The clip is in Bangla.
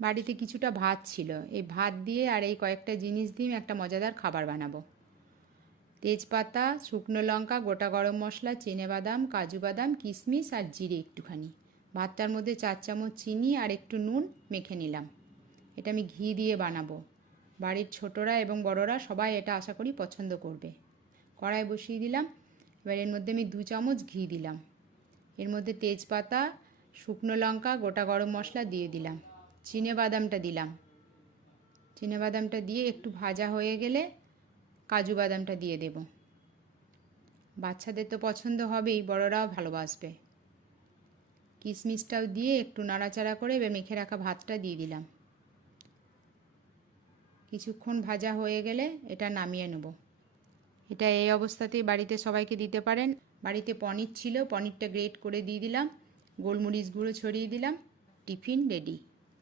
বাড়িতে কিছুটা ভাত ছিল, এই ভাত দিয়ে আর এই কয়েকটা জিনিস দিয়ে আমি একটা মজাদার খাবার বানাবো। তেজপাতা, শুকনো লঙ্কা, গোটা গরম মশলা, চিনেবাদাম, কাজু বাদাম, কিশমিশ আর জিরে একটুখানি, ভাতটার মধ্যে 4 চামচ চিনি আর একটু নুন মেখে নিলাম। এটা আমি ঘি দিয়ে বানাবো। বাড়ির ছোটরা এবং বড়রা সবাই এটা আশা করি পছন্দ করবে। কড়াই বসিয়ে দিলাম। এবার এর মধ্যে আমি 2 চামচ ঘি দিলাম। এর মধ্যে তেজপাতা, শুকনো লঙ্কা, গোটা গরম মশলা দিয়ে দিলাম। চিনেবাদামটা দিলাম। চিনেবাদামটা দিয়ে একটু ভাজা হয়ে গেলে কাজু বাদামটা দিয়ে দেব। বাচ্চাদের তো পছন্দ হবেই, বড়রাও ভালোবাসবে। কিশমিশটাও দিয়ে একটু নাড়াচাড়া করে এবার মেখে রাখা ভাতটা দিয়ে দিলাম। কিছুক্ষণ ভাজা হয়ে গেলে এটা নামিয়ে নেব। এটা এই অবস্থাতেই বাড়িতে সবাইকে দিতে পারেন। বাড়িতে পনির ছিল, পনিরটা গ্রেট করে দিয়ে দিলাম, গোলমরিচ গুঁড়ো ছড়িয়ে দিলাম। Tiffin ready.